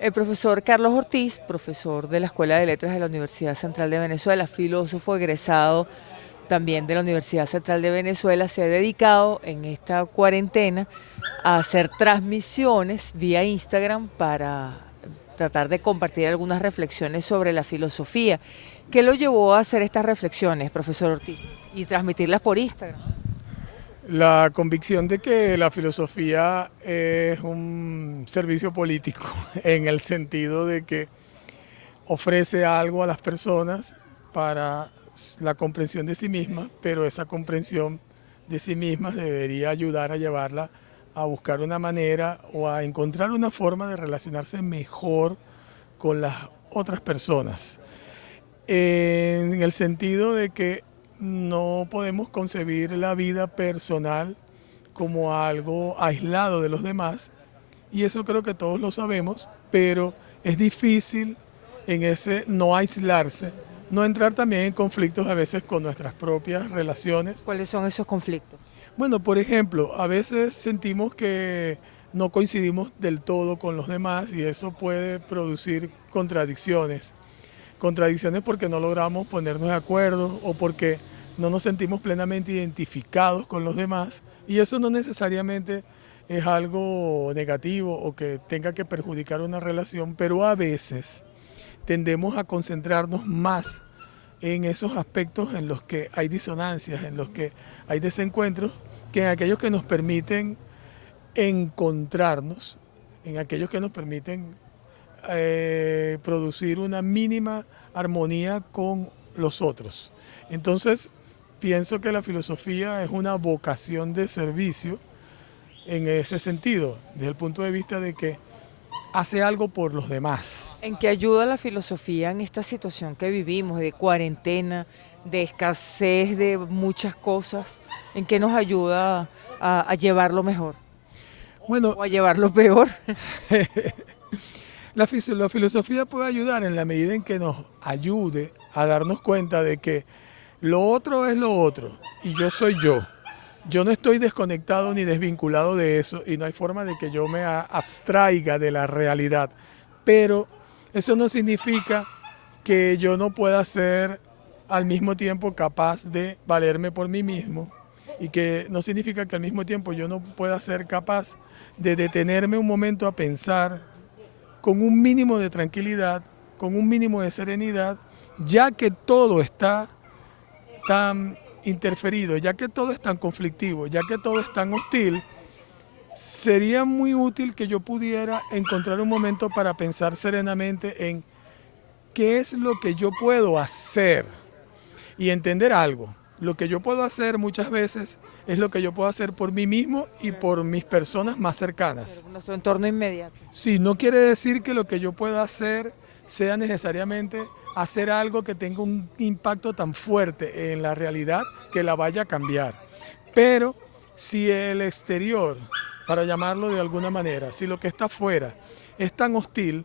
El profesor Carlos Ortiz, profesor de la Escuela de Letras de la Universidad Central de Venezuela, filósofo egresado también de la Universidad Central de Venezuela, se ha dedicado en esta cuarentena a hacer transmisiones vía Instagram para tratar de compartir algunas reflexiones sobre la filosofía. ¿Qué lo llevó a hacer estas reflexiones, profesor Ortiz? Y transmitirlas por Instagram. La convicción de que la filosofía es un servicio político en el sentido de que ofrece algo a las personas para la comprensión de sí mismas, pero esa comprensión de sí mismas debería ayudar a llevarla a buscar una manera o a encontrar una forma de relacionarse mejor con las otras personas. En el sentido de que no podemos concebir la vida personal como algo aislado de los demás, y eso creo que todos lo sabemos, pero es difícil en ese no aislarse, no entrar también en conflictos a veces con nuestras propias relaciones. ¿Cuáles son esos conflictos? Bueno, por ejemplo, a veces sentimos que no coincidimos del todo con los demás y eso puede producir contradicciones. Contradicciones porque no logramos ponernos de acuerdo o porque no nos sentimos plenamente identificados con los demás, y eso no necesariamente es algo negativo o que tenga que perjudicar una relación, pero a veces tendemos a concentrarnos más en esos aspectos en los que hay disonancias, en los que hay desencuentros, que en aquellos que nos permiten encontrarnos, en aquellos que nos permiten producir una mínima armonía con los otros. Entonces, pienso que la filosofía es una vocación de servicio en ese sentido, desde el punto de vista de que hace algo por los demás. ¿En qué ayuda la filosofía en esta situación que vivimos, de cuarentena, de escasez de muchas cosas? ¿En qué nos ayuda a llevarlo mejor Bueno, o a llevarlo peor? la filosofía puede ayudar en la medida en que nos ayude a darnos cuenta de que lo otro es lo otro y yo soy yo. Yo no estoy desconectado ni desvinculado de eso y no hay forma de que yo me abstraiga de la realidad. Pero eso no significa que yo no pueda ser al mismo tiempo capaz de valerme por mí mismo, y que no significa que al mismo tiempo yo no pueda ser capaz de detenerme un momento a pensar con un mínimo de tranquilidad, con un mínimo de serenidad, ya que todo está tan interferido, ya que todo es tan conflictivo, ya que todo es tan hostil. Sería muy útil que yo pudiera encontrar un momento para pensar serenamente en qué es lo que yo puedo hacer y entender algo. Lo que yo puedo hacer muchas veces es lo que yo puedo hacer por mí mismo y por mis personas más cercanas. Nuestro entorno inmediato. Sí, no quiere decir que lo que yo pueda hacer sea necesariamente hacer algo que tenga un impacto tan fuerte en la realidad que la vaya a cambiar. Pero si el exterior, para llamarlo de alguna manera, si lo que está afuera es tan hostil,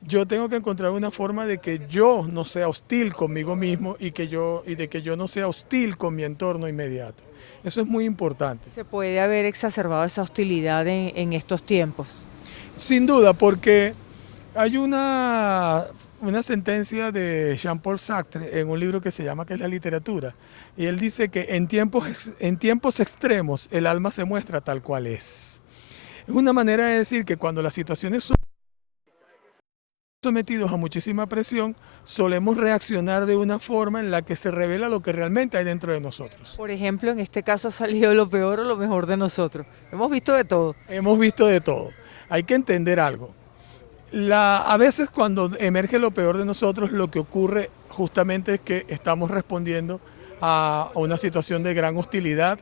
yo tengo que encontrar una forma de que yo no sea hostil conmigo mismo y de que yo no sea hostil con mi entorno inmediato. Eso es muy importante. ¿Se puede haber exacerbado esa hostilidad en estos tiempos? Sin duda, porque hay una sentencia de Jean-Paul Sartre en un libro que se llama ¿Qué es la literatura? Y él dice que en tiempos extremos el alma se muestra tal cual es. Es una manera de decir que cuando las situaciones son sometidos a muchísima presión, solemos reaccionar de una forma en la que se revela lo que realmente hay dentro de nosotros. Por ejemplo, en este caso ha salido lo peor o lo mejor de nosotros. Hemos visto de todo. Hemos visto de todo. Hay que entender algo. A veces cuando emerge lo peor de nosotros, lo que ocurre justamente es que estamos respondiendo a una situación de gran hostilidad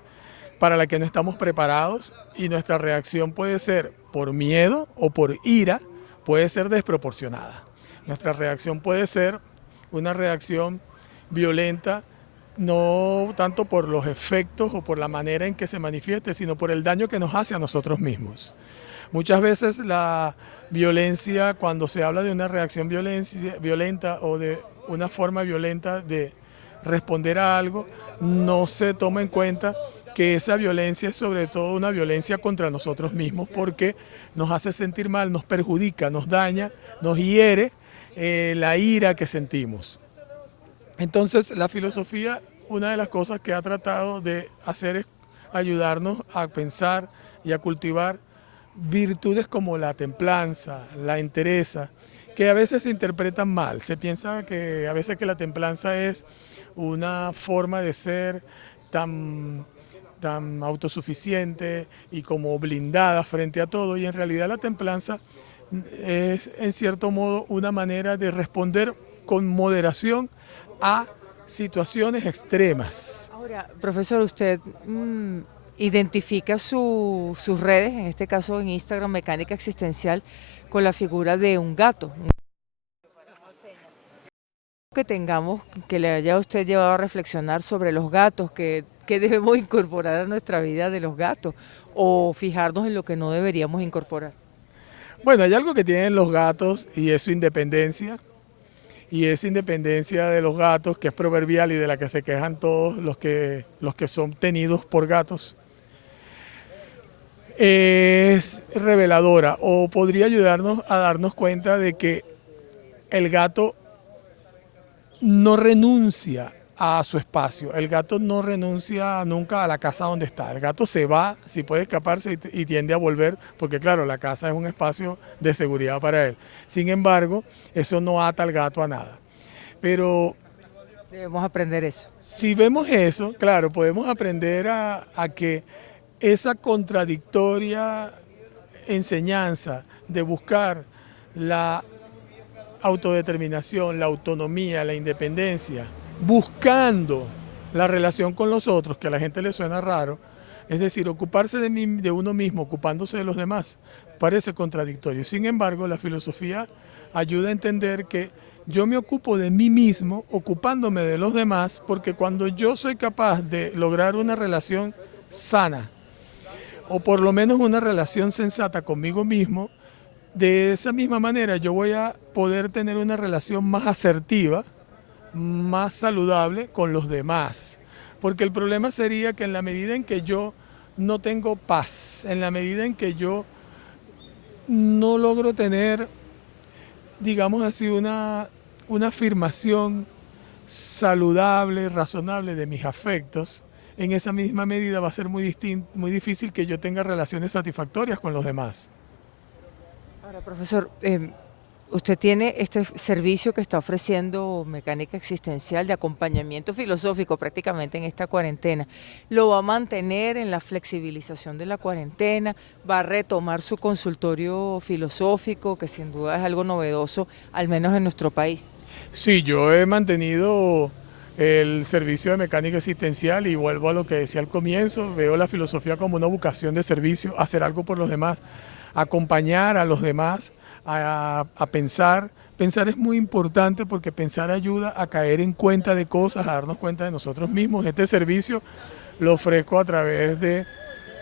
para la que no estamos preparados, y nuestra reacción puede ser por miedo o por ira, puede ser desproporcionada. Nuestra reacción puede ser una reacción violenta, no tanto por los efectos o por la manera en que se manifieste, sino por el daño que nos hace a nosotros mismos. Muchas veces la violencia, cuando se habla de una reacción violenta o de una forma violenta de responder a algo, no se toma en cuenta que esa violencia es sobre todo una violencia contra nosotros mismos porque nos hace sentir mal, nos perjudica, nos daña, nos hiere la ira que sentimos. Entonces la filosofía, una de las cosas que ha tratado de hacer es ayudarnos a pensar y a cultivar virtudes como la templanza, la entereza, que a veces se interpretan mal. Se piensa que a veces que la templanza es una forma de ser tan autosuficiente y como blindada frente a todo, y en realidad la templanza es en cierto modo una manera de responder con moderación a situaciones extremas. Ahora, profesor, usted identifica sus redes, en este caso en Instagram, Mecánica Existencial, con la figura de un gato. Que tengamos, que le haya usted llevado a reflexionar sobre los gatos, que debemos incorporar a nuestra vida de los gatos, o fijarnos en lo que no deberíamos incorporar. Bueno, hay algo que tienen los gatos y es su independencia. Y esa independencia de los gatos, que es proverbial y de la que se quejan todos los que son tenidos por gatos, es reveladora o podría ayudarnos a darnos cuenta de que el gato no renuncia a su espacio, el gato no renuncia nunca a la casa donde está, el gato se va, si puede escaparse y tiende a volver, porque claro, la casa es un espacio de seguridad para él. Sin embargo, eso no ata al gato a nada. Pero Debemos aprender eso. si vemos eso, claro, podemos aprender a que esa contradictoria enseñanza de buscar la autodeterminación, la autonomía, la independencia, buscando la relación con los otros, que a la gente le suena raro, es decir, ocuparse de uno mismo, ocupándose de los demás, parece contradictorio. Sin embargo, la filosofía ayuda a entender que yo me ocupo de mí mismo, ocupándome de los demás, porque cuando yo soy capaz de lograr una relación sana, o por lo menos una relación sensata conmigo mismo, de esa misma manera yo voy a poder tener una relación más asertiva, más saludable con los demás. Porque el problema sería que en la medida en que yo no tengo paz, en la medida en que yo no logro tener, digamos así, una afirmación saludable, razonable de mis afectos, en esa misma medida va a ser muy difícil que yo tenga relaciones satisfactorias con los demás. Ahora, profesor, usted tiene este servicio que está ofreciendo Mecánica Existencial de acompañamiento filosófico prácticamente en esta cuarentena. ¿Lo va a mantener en la flexibilización de la cuarentena? ¿Va a retomar su consultorio filosófico, que sin duda es algo novedoso, al menos en nuestro país? Sí, yo he mantenido el servicio de mecánica existencial y vuelvo a lo que decía al comienzo, veo la filosofía como una vocación de servicio, hacer algo por los demás, acompañar a los demás a pensar. Pensar es muy importante porque pensar ayuda a caer en cuenta de cosas, a darnos cuenta de nosotros mismos. Este servicio lo ofrezco a través de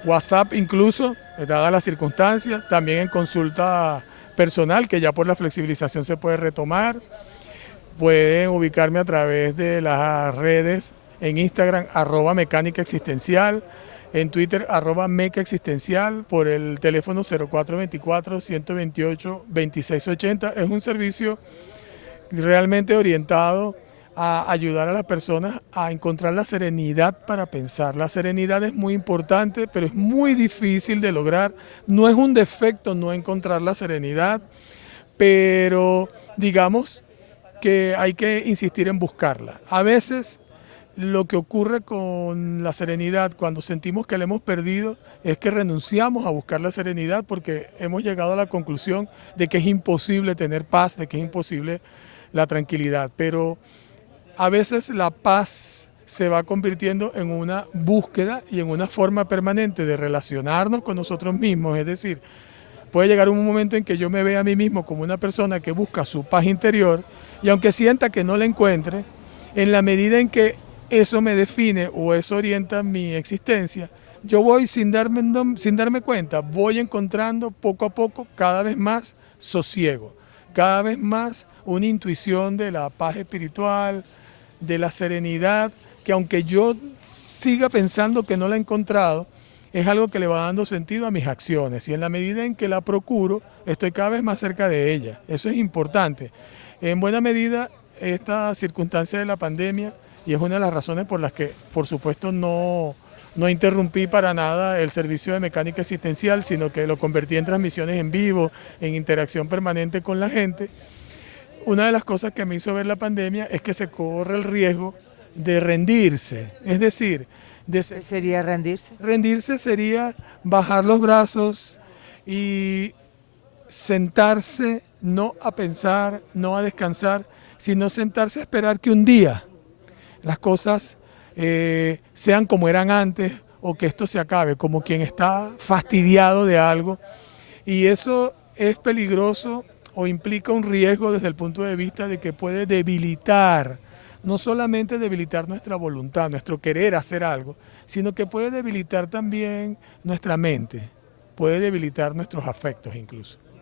WhatsApp incluso, dadas las circunstancias, también en consulta personal, que ya por la flexibilización se puede retomar. Pueden ubicarme a través de las redes en Instagram, @mecánica existencial, en Twitter, @meca existencial, por el teléfono 0424-128-2680. Es un servicio realmente orientado a ayudar a las personas a encontrar la serenidad para pensar. La serenidad es muy importante, pero es muy difícil de lograr. No es un defecto no encontrar la serenidad, pero digamos que hay que insistir en buscarla. A veces lo que ocurre con la serenidad cuando sentimos que la hemos perdido es que renunciamos a buscar la serenidad porque hemos llegado a la conclusión de que es imposible tener paz, de que es imposible la tranquilidad. Pero a veces la paz se va convirtiendo en una búsqueda y en una forma permanente de relacionarnos con nosotros mismos, es decir, puede llegar un momento en que yo me vea a mí mismo como una persona que busca su paz interior y aunque sienta que no la encuentre, en la medida en que eso me define o eso orienta mi existencia, yo voy sin darme cuenta, voy encontrando poco a poco cada vez más sosiego, cada vez más una intuición de la paz espiritual, de la serenidad que aunque yo siga pensando que no la he encontrado, es algo que le va dando sentido a mis acciones y en la medida en que la procuro, estoy cada vez más cerca de ella. Eso es importante. En buena medida, esta circunstancia de la pandemia, y es una de las razones por las que, por supuesto, no interrumpí para nada el servicio de mecánica asistencial, sino que lo convertí en transmisiones en vivo, en interacción permanente con la gente. Una de las cosas que me hizo ver la pandemia es que se corre el riesgo de rendirse, es decir, ¿Qué sería rendirse? rendirse sería bajar los brazos y sentarse, no a pensar, no a descansar, sino sentarse a esperar que un día las cosas sean como eran antes o que esto se acabe, como quien está fastidiado de algo. Y eso es peligroso o implica un riesgo desde el punto de vista de que puede debilitar, no solamente debilitar nuestra voluntad, nuestro querer hacer algo, sino que puede debilitar también nuestra mente, puede debilitar nuestros afectos incluso.